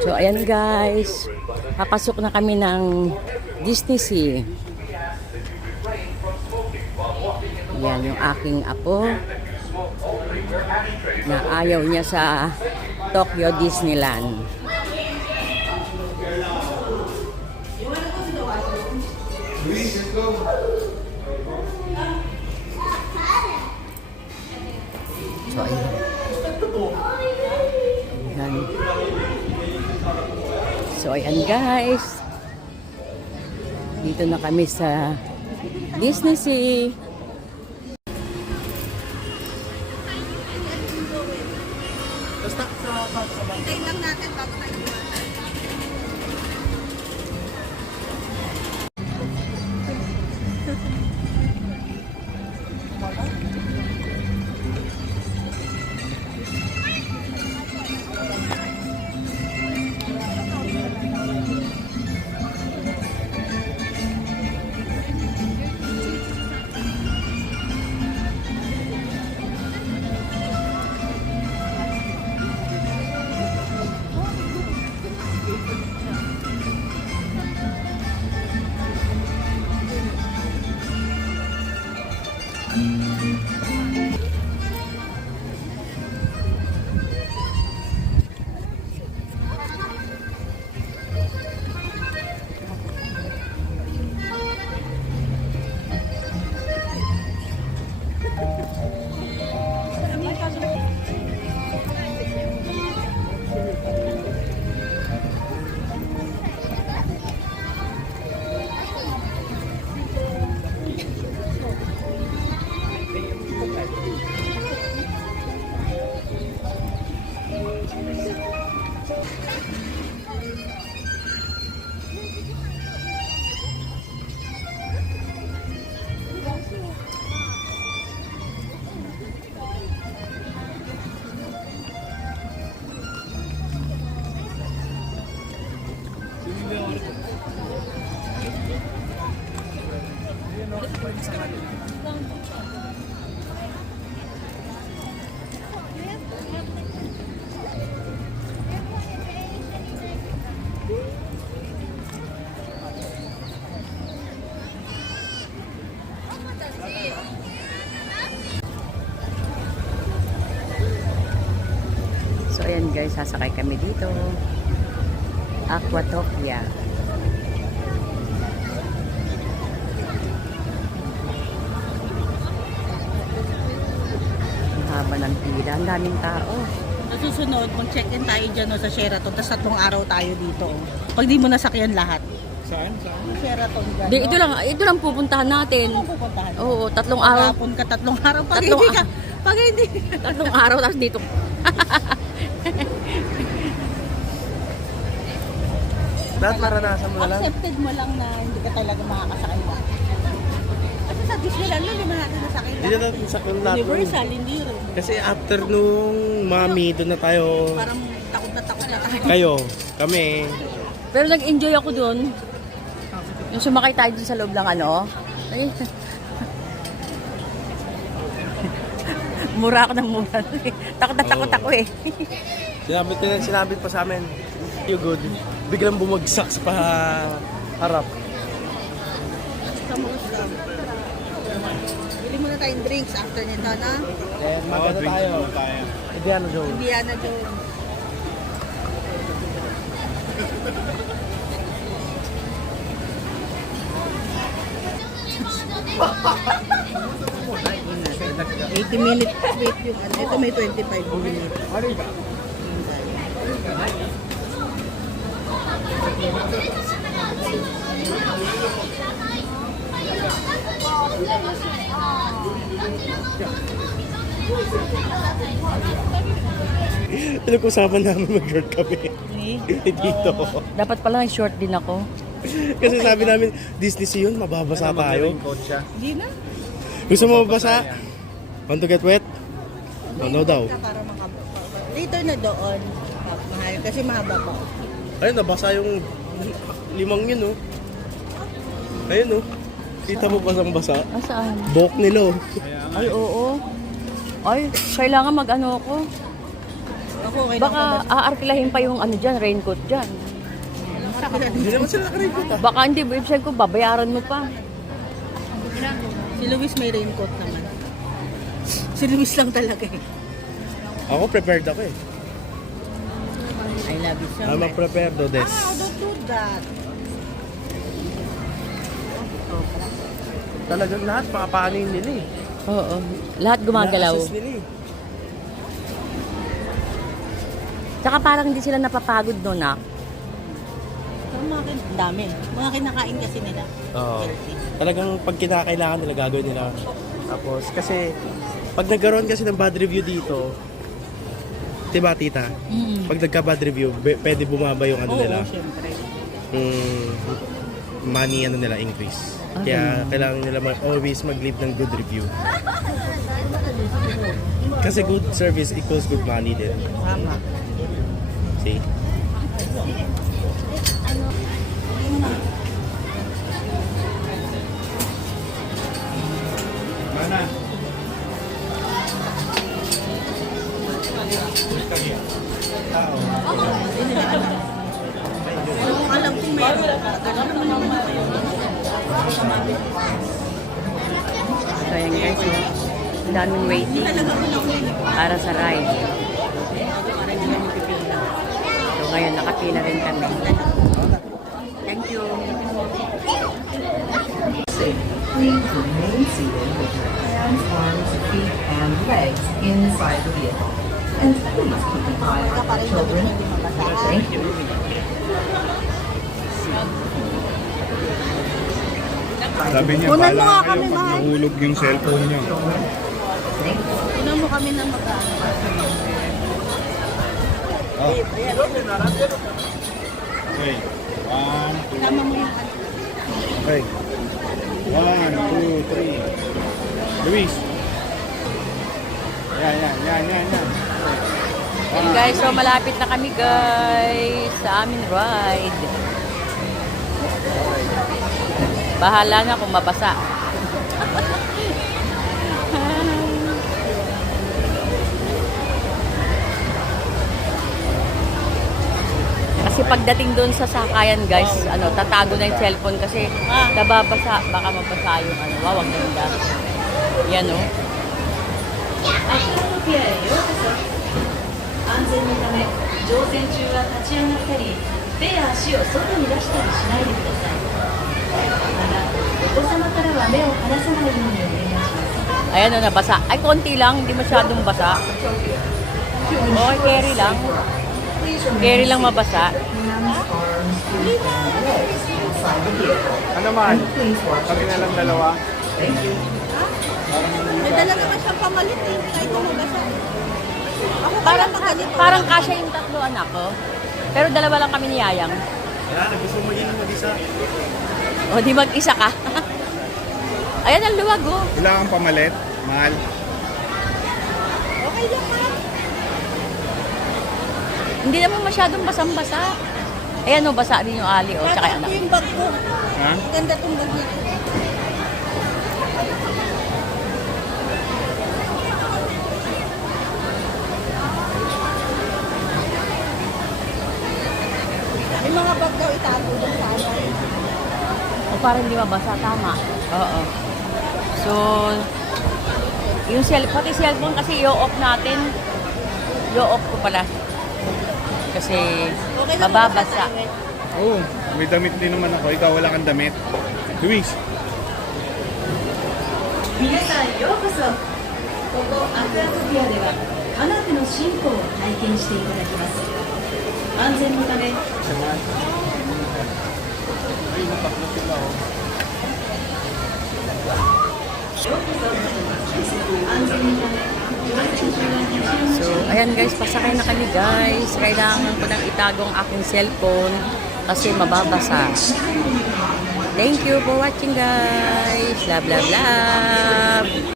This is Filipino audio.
So, ayan guys. Papasok na kami ng Disney Sea. Yan yung aking apo na ayaw niya sa Tokyo Disneyland. So, ayan. Ayan. So, ayan guys. Dito na kami sa Disney Sea. Hintayin lang natin bago tayo lumatay. So, ayan guys, sasakay kami dito. Aquatopia. Ang haba ng pila. Ang daming tao. Sa susunod, mag-check-in tayo dyan sa Sheraton, tapos 3 araw tayo dito. Pag di mo nasakyan lahat. Saan? Saan? Yung Sheraton dyan. Di, ito lang pupuntahan natin. Ano pupuntahan? Oo, 3 araw. Hapon ka 3 araw. Pag Tatlong hindi ka, pag hindi. 3 araw tapos dito. Lahat maranasan mo na lang. Accepted mo lang na hindi ka talaga makakasakay lahat. Kasi sa Disneyland, lima natin nasakay Hindi na lahat. natin sakyan lahat. Universal, hindi rin. Kasi after nung mami, doon na tayo. Parang takot na tayo. Kayo, kami. Pero nag-enjoy ako dun. Yung sumakay tayo dun sa loob ng ano. Ay. Mura ako ng mura. Takot na takot ako eh. Sinabi pa sa amin, you good. Biglang bumagsak sa harap. Kamusta? Bili muna tayong drinks after nito, na? Then magano tayo. Indiana Jones. Indiana Jones. $80 wait yung ano. Ito may 25 minutes. Pinag-usapan namin mag-short kami. Dito. Dapat pala short din ako. Kasi sabi namin, Disney Sea yun, mababasa tayo. Hindi na. Gusto mo mabasa? Want to get wet? No daw. Para later na doon. Mahal. Kasi mahaba pa. Ayun, nabasa yung 5 yun, oh. Ayun, oh. Kita mo basang-basa? Ah, saan? Buhok nila, oh. Ay, oo. Ay, kailangan mag-ano ako. Ako, okay lang Baka aarkilahin pa yung ano dyan, raincoat dyan. Hindi naman sila nakarikot ah. Baka hindi, ibig ko, babayaran mo pa. Si Luis may raincoat naman. Si Luis lang talaga eh. Ako prepared ako eh. I love you so I'm much. prepared do this. Don't do that. Talagang lahat paano nila eh. Oo. Lahat gumagalaw. Na-assess nila eh. Tsaka parang hindi sila napapagod doon ah. Ang dami. Mga kinakain kasi nila. Oo. Healthy. Talagang pag kinakailangan nila, gagawin nila. Tapos, kasi, pag nagkaroon kasi ng bad review dito, diba tita? Pag nagka-bad review, pwede bumaba yung ano Oo, nila. syempre. Money ano nila, increase. Kaya kailangan nila always mag-leave ng good review. Kasi good service equals good money din. Tama. See? Mana? Kung alam kong meron, alam mo naman kayo. So yan guys, oh. Ang daming waiting para sa ride. So ngayon, nakapila rin kami. Thank you. Please remain seated with your hands, arms, feet, and legs inside the vehicle. And please keep an eye on your children. Thank you. Sabi niya, Kunan mo nga bahala kami, kayo pag mahal. nahulog yung cellphone niyo. Tinan mo kami ng mag-ano. Okay. One, two, Tama mo yung ano. Okay. 1, 2, 3. Luis. Yan. And guys, so malapit na kami guys sa aming ride. Bahala na kung mabasa. Kasi pagdating doon sa sakayan guys, tatago na yung cellphone kasi nababasa, baka mabasa yung wag ganda. Yan oh. あちらのピアへようこそ。安全のため乗船中は立ち上がったり手や足を外に出したりしないでください。またお子様からは目を離さないようにお願いします。 Ayan o, nabasa. Ay, konti lang. Hindi masyadong basa. Okay, carry lang. Carry lang mabasa. Ano man? Kami na lang dalawa. May dala naman siyang pamalit eh. Kahit tumagasa. Ako Parang, pag ganito. parang kasya yung tatlo anak ko. Pero dalawa lang kami ni Yayang. Wala, gusto mo mag-isa. O, di mag-isa ka. Ayan ang luwag oh. Wala kang pamalit, mahal. Okay lang ha. Hindi naman masyadong basang-basa. Ayan o, basa din yung ali o. Tsaka yung Ito anak. yung bag ko. Ha? Ganda tong bag nito. May mga bag daw itago doon sa ano. O, parang hindi mabasa. Tama. Oo. So, yung pati cellphone kasi i-off natin. I-off ko pala. Kasi Okay lang mababasa. tayo, eh. Oo, may damit din naman ako. Ikaw wala kang damit. Luis. 皆さんようこそ。ここアクアトピアでは科学の進歩を体験していただきます。安全のため So, ayan guys, pasakay na kami guys. Kailangan ko nang itago ang aking cellphone kasi mababasa. Thank you for watching guys. Love, love, love.